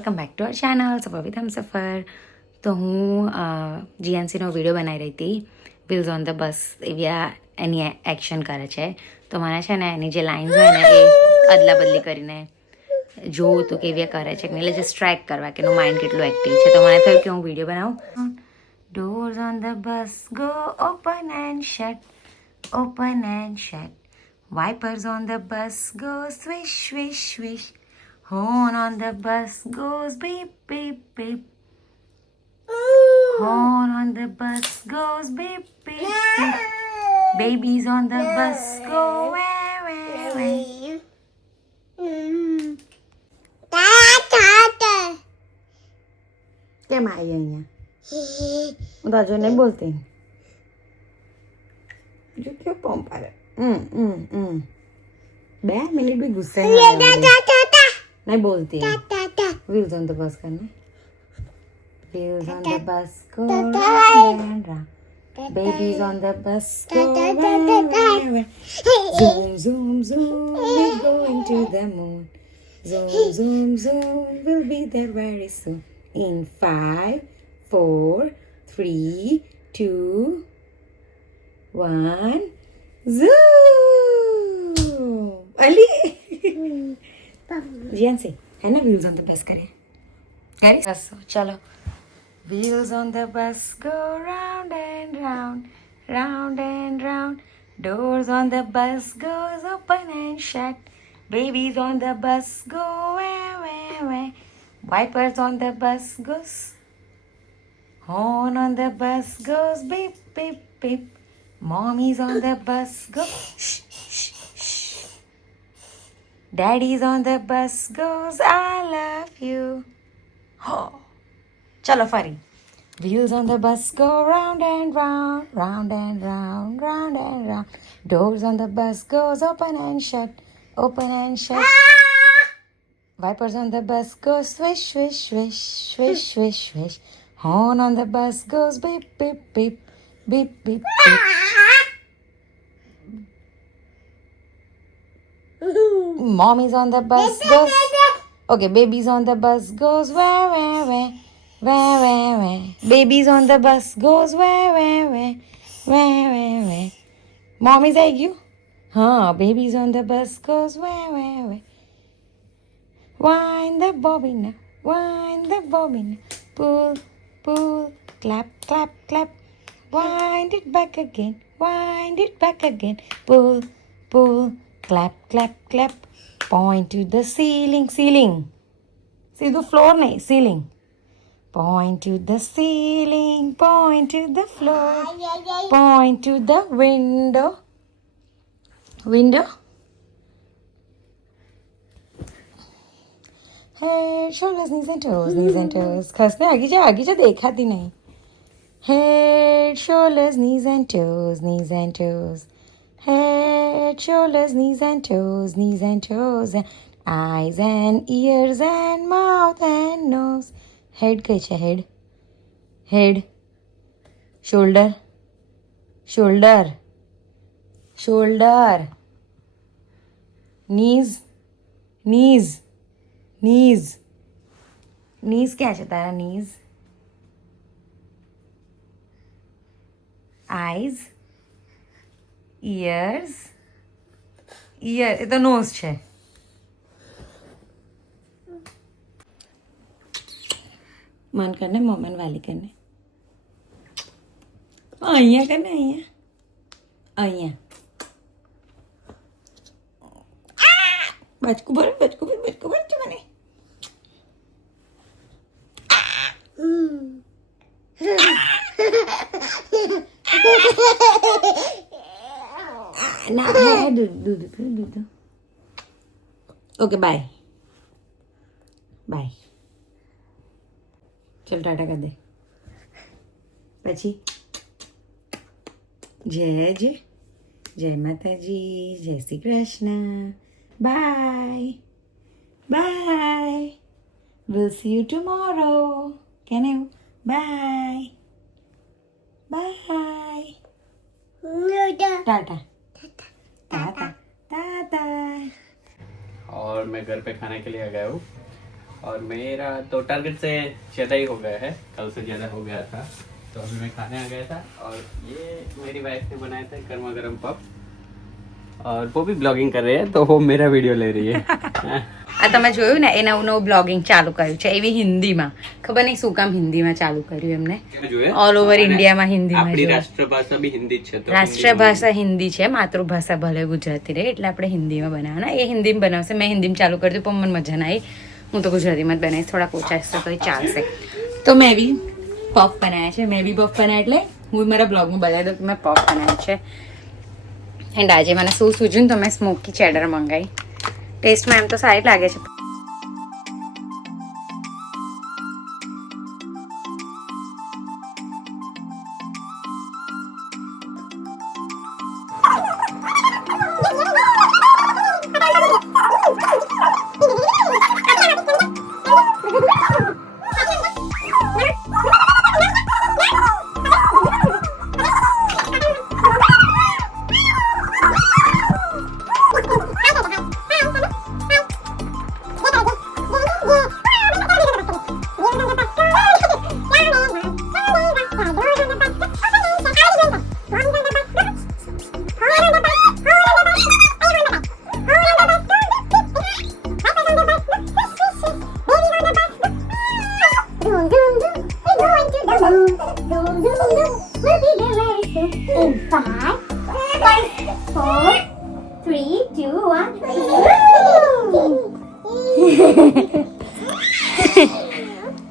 Welcome back to our channel સફર with Humsafar. તો હું જીએનસીનો વિડીયો બનાવી રહી હતી. વ્હીલ્સ ઓન ધ બસ એવી એની એક્શન કરે છે. તો મને છે ને એની જે લાઇન્સ હોય ને એ અદલા બદલી કરીને જોવું હતું કે એવી કરે છે એટલે જસ્ટ ટ્રેક કરવા કે એનું માઇન્ડ કેટલું એક્ટિવ છે. તો મને થયું કે હું વિડીયો બનાવું. Doors on the bus go open and shut, open and shut. Wipers on the bus go swish, swish, swish. Horn on the bus goes beep, beep, beep. Horn on the bus goes beep, beep, beep. Babies on the bus go wah, wah, wah. કેમ આવી અહીંયા? હું તાજો નહીં બોલતી. જો ક્યો pump આવે. 2 મિનિટ भी गुस्से में नहीं बोलती है. Wheels on the bus करना. Wheels on the bus go round and round. Babies on the bus go round and round. Zoom zoom zoom, we're going to the moon. Zoom zoom zoom, we'll be there very soon. In 5, 4, 3, 2, 1. Zoom. Ali जियांसी है ना. Wheels on the bus करें बस चलो. Wheels on the bus go round and round, round and round. Doors on the bus goes open and shut. Babies on the bus go wah, wah, wah. Wipers on the bus goes. Horn on the bus goes beep, beep, beep. Mommy's on the bus go shh, shh, shh. Daddy's on the bus goes I love you. Oh. Chalo fari. Wheels on the bus go round and round, round and round, round and round. Doors on the bus goes open and shut, open and shut. Wipers on the bus go swish, swish, swish, swish, swish, swish. Horn on the bus goes beep, beep, beep, beep, beep, beep. Mommy's on the bus goes. Okay, baby's on the bus goes wah, wah, wah, wah, wah, wah. Baby's on the bus goes wah, wah, wah, wah, wah, wah. Mommy's like you? Huh, baby's on the bus goes wah, wah, wah. Wind the bobbin, wind the bobbin. Pull, pull, clap, clap, clap. Wind it back again, wind it back again. Pull, pull, clap, clap, clap. Point to the ceiling, ceiling. See the floor nahi, ceiling. Point to the ceiling, point to the floor. Point to the window. Window. Head, shoulders, knees and toes, knees and toes. खसने आगे जा देखाती नहीं. Head, shoulders, knees and toes, knees and toes. Head, shoulders, knees and toes, knees and toes. Eyes and ears and mouth and nose. Head કઈ છે? Head, head. Shoulder, shoulder, shoulder. Knees, knees, knees. Knees क्या છે તારા? Knees. Eyes, ears, ear એ તો nose છે. મન કરને મોમન વાલી કરને. અહીંયા કરને, અહીંયા અહીંયા. બચકું ભર છે મને. ના દૂધ. Okay bye bye. ચલ ટાટા કર દે. પછી જય માતાજી, જય Shri Krishna. Bye bye. We'll see you tomorrow. Can you? Bye. Bye. Tata Tata Tata. और मैं घर पे खाने के लिए आ गया हूँ. और मेरा तो टारगेट से ज़्यादा ही हो गया है, कल से ज़्यादा हो गया था, तो अभी मैं खाने आ गया था। और ये मेरी वाइफ ने बनाए थे गर्मा गर्म पफ, और वो भी ब्लॉगिंग कर रही है, तो वो मेरा वीडियो ले रही है। આ તમે જોયું ને એ નવું નવું બ્લોગિંગ ચાલુ કર્યું છે એવી હિન્દીમાં ખબર નહીં શું કામ હિન્દીમાં ચાલુ કર્યું એમને ઓલ ઓવર ઇન્ડિયામાં હિન્દીમાં આપણી જોયું. રાષ્ટ્રભાષા બી હિન્દી જ છે, તો રાષ્ટ્રભાષા હિન્દી છે માતૃભાષા ભલે ગુજરાતી રહે એટલે આપણે હિન્દીમાં બનાવવાના એ હિન્દીમાં બનાવશે મેં હિન્દીમાં ચાલુ કરી દીધું પણ મને મજા ના આવી હું તો ગુજરાતીમાં જ બનાવીશ થોડા ઓછા હશે તો ચાલશે તો મેં બી પફ બનાવ્યા છે મેં બી પફ બનાવ્યા એટલે હું મારા બ્લોગમાં બતાવી દઉં કે મેં પફ બનાવ્યા છે એન્ડ આજે મને શું સૂજ્યું ને તો મેં સ્મોકી ચેડર મંગાવી ટેસ્ટમાં એમ તો સારી લાગે છે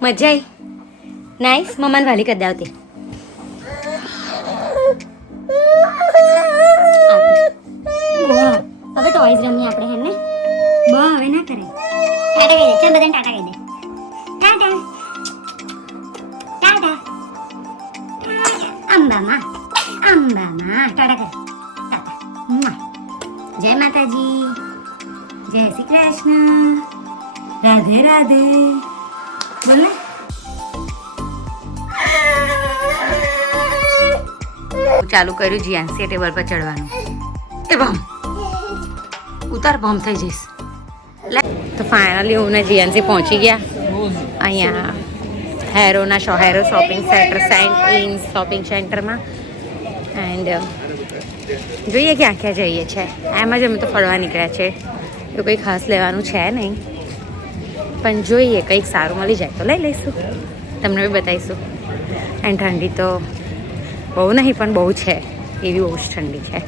મજા આવી નાઈસ મમ્માને વાલી કરી દાવતી હવે ટોયઝ રમીએ આપણે હેને બા હવે ના કરે ટાટા કહી દે ચાલ બધાને ટાટા કહી દે ટાટા ટાટા અંબામાં ટાટા કર ટાટા જય માતાજી જય શ્રી કૃષ્ણ રાધે રાધે બોલે ચાલુ કર્યું જીયાન્સી ટેબલ પર ચડવાનું એ બમ ઉતાર બમ થઈ જઈશ તો ફાઇનલી હું ને જીયાન્સી પહોંચી ગયા અહીંયા હેરો શોપિંગ સેન્ટર શોપિંગ સેન્ટરમાં એન્ડ જોઈએ ક્યાં ક્યાં જઈએ છે એમ જ અમે તો ફરવા નીકળ્યા છે એવું કંઈ ખાસ લેવાનું છે નહીં પણ જોઈએ કંઈક સારું મળી જાય તો લઈ લઈશું તમને બી બતાવીશું એન્ડ ઠંડી તો બહુ નહીં પણ બહુ છે એવી બહુ જ ઠંડી છે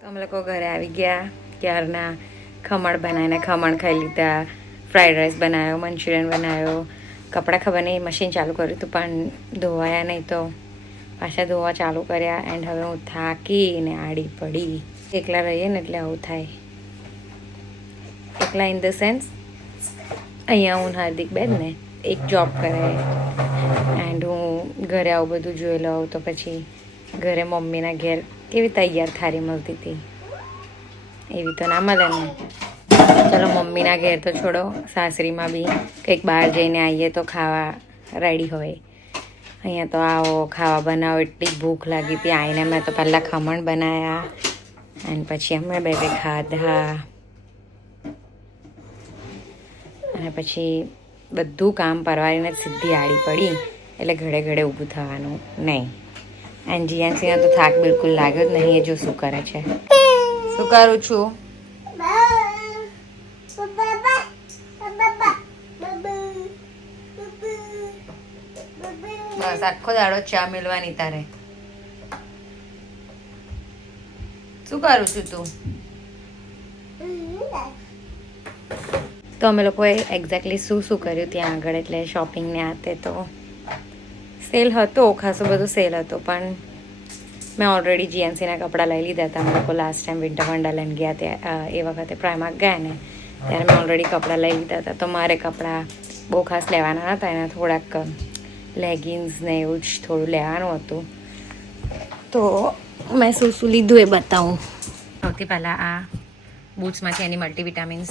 તો અમે લોકો ઘરે આવી ગયા ક્યારના ખમણ બનાવીને ખમણ ખાઈ લીધા ફ્રાઈડ રાઈસ બનાવ્યો મંચુરિયન બનાવ્યો કપડાં ખબર નહીં મશીન ચાલુ કર્યું હતું પણ ધોવાયા નહીં તો પાછા ધોવા ચાલુ કર્યા એન્ડ હવે હું થાકીને આડી પડી એકલા રહીએ ને એટલે આવું થાય એકલા ઇન ધ સેન્સ અહીંયા હું હાર્દિક બેન ને એક જોબ કરે એન્ડ હું ઘરે આવું બધું જોઈ લઉં તો પછી ઘરે મમ્મીના ઘેર કેવી તૈયાર થારી મળતી હતી એવી તો ના મળે ને ચલો મમ્મીના ઘેર તો છોડો સાસરીમાં બી કંઈક બહાર જઈને આવીએ તો ખાવા રેડી હોય અહીંયા તો આવો ખાવા બનાવો એટલી ભૂખ લાગી હતી આવીને મેં તો પહેલાં ખમણ બનાવ્યા અને પછી અમે બે ખાધા અને પછી બધું કામ પરવારીને સીધી આડી પડી એટલે ઘડે ઘડે ઊભું થવાનું નહીં એન્ડ જીયાન્સીને તો થાક બિલકુલ લાગ્યો જ નહીં એ જો શું કરે છે શું કરું છું બસ આખો દાડો ચા મેળવાની તારે શું કરું છું તું તો અમે લોકોએ એક્ઝેક્ટલી શું કર્યું ત્યાં આગળ, એટલે શોપિંગને આ તે તો સેલ હતો, ખાસો બધો સેલ હતો, પણ મેં ઓલરેડી જીએનસીના કપડાં લઈ લીધા હતા. અમે લોકો લાસ્ટ ટાઈમ વિન્ટર વંડરલેન્ડ ગયા ત્યાં એ વખતે પ્રાઇમાર્ક ગયા ને ત્યારે મેં ઓલરેડી કપડાં લઈ લીધા હતા. તો મારે કપડાં બહુ ખાસ લેવાના હતા, એના થોડાક લેગિન્સ ને એવું જ થોડું લેવાનું હતું. તો મેં શું લીધું એ બતાવું. સૌથી પહેલાં આ બૂટ્સમાંથી એની મલ્ટીવિટામિન્સ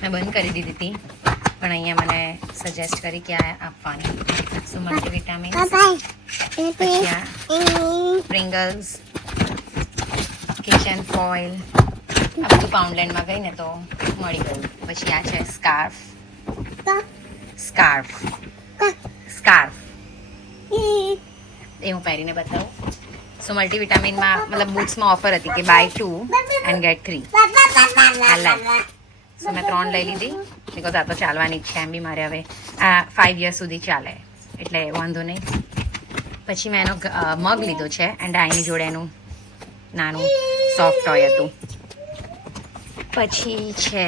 મેં બંધ કરી દીધી હતી, પણ અહીંયા મને સજેસ્ટ કરી કે આ આપવાની. સો મલ્ટીવિટામિન્સ, પછી આ પ્રિંગલ્સ, કિચન ફોઇલ, આ બધું પાઉન્ડલેન્ડમાં ગઈ ને તો મળી ગયું. પછી આ છે સ્કાર્ફ એ હું પહેરીને બતાવું. સો મલ્ટીવિટામિનમાં મતલબ બૂટ્સમાં ઓફર હતી કે બાય 2 એન્ડ ગેટ 3. આ લાઈક સો મેં 3 લઈ લીધી, બિકોઝ આ તો ચાલવાની જ છે. એમ બી મારે હવે આ 5 years સુધી ચાલે એટલે વાંધો નહીં. પછી મેં એનો મગ લીધો છે, એન્ડ આ એની જોડે એનું નાનું સોફ્ટ ટોય હતું. પછી છે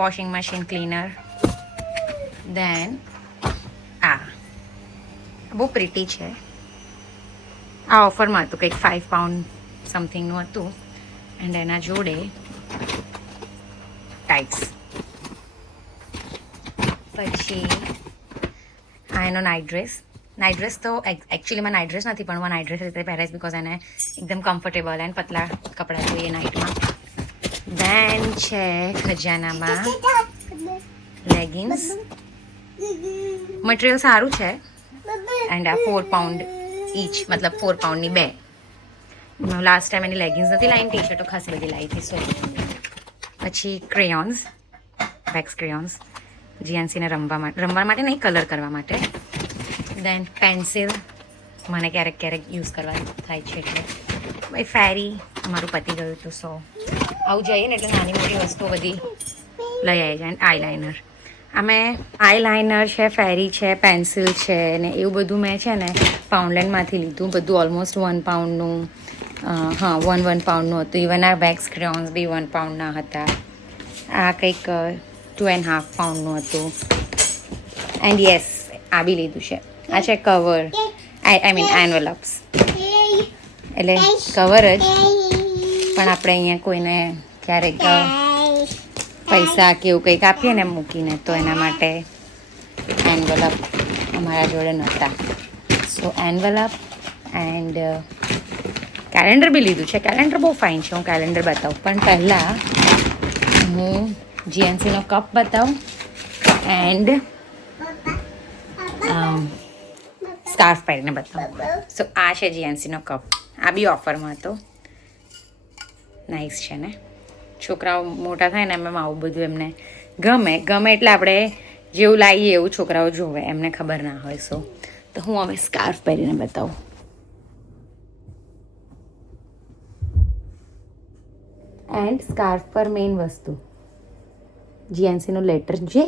વોશિંગ મશીન ક્લીનર. દેન આ બહુ પ્રીટી છે, આ ઓફરમાં હતું, કંઈક £5 સમથિંગનું હતું. એન્ડ એના જોડે ટાઇટ્સ. પછી આ એનો નાઇટ ડ્રેસ તો એકચ્યુઅલીમાં નાઇટ ડ્રેસ નથી, પણ નાઇટ ડ્રેસ રીતે પહેરે બિકોઝ એને એકદમ કમ્ફર્ટેબલ એન્ડ પતલા કપડાં જોઈએ નાઇટમાં. દેન છે ખજાનામાં લેગિન્સ. મટીરિયલ સારું છે, એન્ડ આ £4 ઈચ, મતલબ £4 2. લાસ્ટ ટાઈમ એની લેગિન્સ નથી લાવીને, ટી શર્ટો ખાસી બધી લાવી હતી. સો પછી ક્રેયોન્સ, વેક્સ ક્રેયોન્સ, જીએનસીને રમવા માટે નહીં, કલર કરવા માટે. દેન પેન્સિલ, મને ક્યારેક યુઝ કરવા થાય છે એટલે. ભાઈ ફેરી અમારું પતી ગયું હતું. સો આવું જઈએ ને એટલે નાની મોટી વસ્તુઓ બધી લઈ આવી જાય. આઈલાઇનર, અમે આઈલાઇનર છે, ફેરી છે, પેન્સિલ છે ને એવું બધું મેં છે ને પાઉન્ડલેન્ડમાંથી લીધું. બધું ઓલમોસ્ટ £1 હા £1 હતું. ઇવન આ વેક્સ ક્રેયોન્સ બી £1 હતા. આ કંઈક £2.5 હતું. એન્ડ યસ, આ બી લીધું છે. આ છે કવર, આઈ મીન એન્વેલપ્સ, એટલે કવર જ, પણ આપણે અહીંયા કોઈને ક્યારેક પૈસા કે એવું કંઈક આપીએ ને મૂકીને, તો એના માટે એન્વેલપ અમારા જોડે નહોતા. સો એન્વેલપ એન્ડ કેલેન્ડર બી લીધું છે. કેલેન્ડર બહુ ફાઇન છે, હું કેલેન્ડર બતાવું, પણ પહેલાં હું જીએનસીનો કપ બતાવું એન્ડ સ્કાર્ફ પહેરીને બતાવું. સો આ છે જીએનસીનો કપ, આ બી ઓફરમાં હતો. નાઇસ છે ને. છોકરાઓ મોટા થાય ને એમ આવું બધું એમને ગમે એટલે આપણે જેવું લાવીએ એવું છોકરાઓ જોવે, એમને ખબર ના હોય. સો તો હું હવે સ્કાર્ફ પહેરીને બતાવું. એન્ડ સ્કાર્ફ પર મેઇન વસ્તુ જીએનસીનું લેટર જે.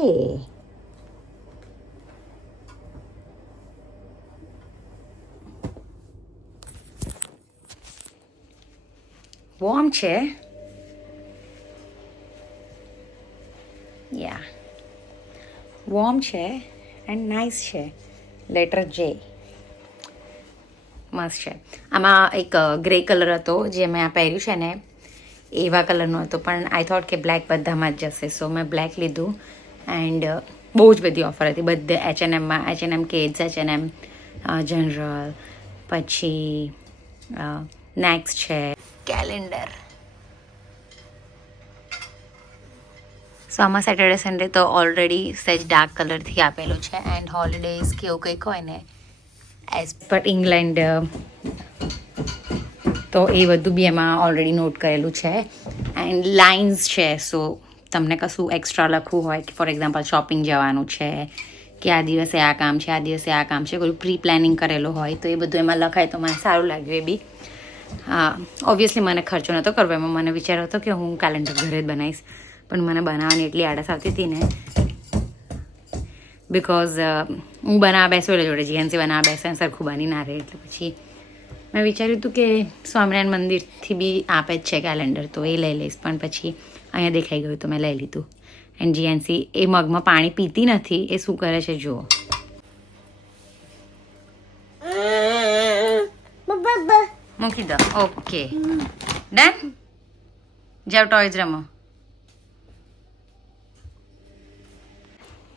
વોર્મ છે, યા વોર્મ છે એન્ડ નાઇસ છે. લેટર જે મસ્ત છે. આમાં એક ગ્રે કલર હતો જે મેં આ પહેર્યું છે ને, એવા કલરનો હતો, પણ આઈ થોટ કે બ્લેક બધામાં જ જશે. સો મેં બ્લેક લીધું. એન્ડ બહુ જ બધી ઓફર હતી બધે. H&M કિડ્સ, H&M જનરલ, પછી નેક્સ્ટ છે કેલેન્ડર. સો આમાં સેટરડે સન્ડે તો ઓલરેડી સેજ ડાર્ક કલરથી આપેલું છે. એન્ડ હોલિડેઝ કે એવું કંઈક હોય ને એઝ પર ઇંગ્લેન્ડ, તો એ બધું બી એમાં ઓલરેડી નોટ કરેલું છે. એન્ડ લાઇન્સ છે, સો તમને કશું એક્સ્ટ્રા લખવું હોય કે ફોર એક્ઝામ્પલ શોપિંગ જવાનું છે, કે આ દિવસે આ કામ છે, આ દિવસે આ કામ છે, કોઈ પ્રી પ્લાનિંગ કરેલું હોય તો એ બધું એમાં લખાય. તો મને સારું લાગ્યું એ બી. હા, ઓબ્વિયસલી મને ખર્ચો નહોતો કરવો એમાં. મને વિચાર હતો કે હું કેલેન્ડર ઘરે જ બનાવીશ, પણ મને બનાવવાની એટલી આળસ આવતી હતી ને, બિકોઝ હું બનાવવા બેસું એટલે જોડે જીએનસી બનાવવા બેસે, સરખું બની ના રહે. એટલે પછી મેં વિચાર્યું હતું કે સ્વામિનારાયણ મંદિરથી બી આપે જ છે કેલેન્ડર, તો એ લઈ લઈશ. પણ પછી અહીંયા દેખાઈ ગયું તો મેં લઈ લીધું. એન્ડ જીએનસી એ મગમાં પાણી પીતી નથી. એ શું કરે છે જુઓ. મૂકી દો. Okay done. જાઓ ટોયઝ રમો.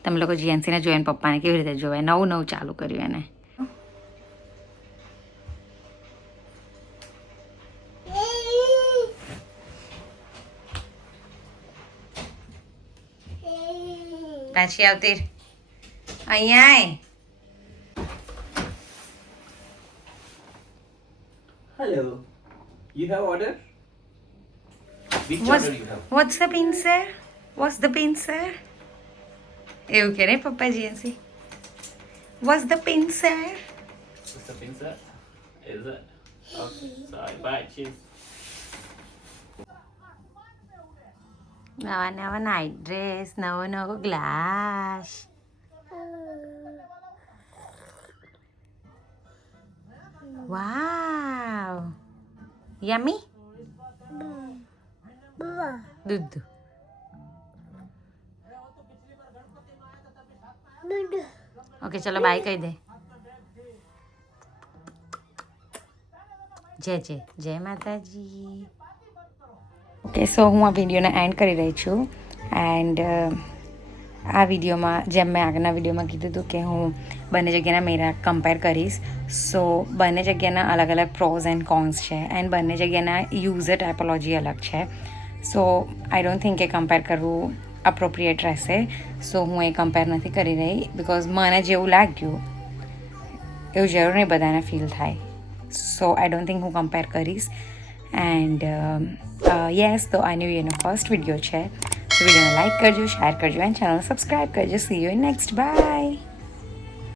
તમે લોકો જીએનસીને જોઈને પપ્પાને કેવી રીતે જોવાય. નવું નવું ચાલુ કર્યું એને. પાછી આવતી અહીંયા આય. Hello. You have order? Which order you have? What's the pincer? What's the pincer? એવું કે રે પપ્પા GNC. What's the pincer? What's the pincer? Is it? Okay. Sorry. Bye. Cheers. નવા નવા નાઇટ ડ્રેસ, નવો નવો ગ્લાસ. વાવ યમી. દૂધ. ઓકે ચલો બાય કહી દે. જય માતાજી. ઓકે સો હું આ વિડીયોને એન્ડ કરી રહી છું. એન્ડ આ વિડીયોમાં જેમ મેં આગળના વિડીયોમાં કીધું હતું કે હું બંને જગ્યાના મેરા કમ્પેર કરીશ. સો બંને જગ્યાના અલગ અલગ પ્રોઝ એન્ડ કોન્સ છે એન્ડ બંને જગ્યાના યુઝર ટાઇપોલોજી અલગ છે. સો આઈ ડોન્ટ થિંક કે કમ્પેર કરવું અપ્રોપ્રિએટ રહેશે. સો હું એ કમ્પેર નથી કરી રહી બિકોઝ મને જેવું લાગ્યું એવું જરૂર નહીં બધાને ફીલ થાય. સો આઈ ડોન્ટ થિંક હું કમ્પેર કરીશ. એન્ડ યસ તો આ ન્યૂ યરનો ફર્સ્ટ વિડીયો છે. તો વિડીયોને લાઇક કરજો, શેર કરજો એન્ડ ચેનલ સબસ્ક્રાઈબ કરજો. See you in next. By.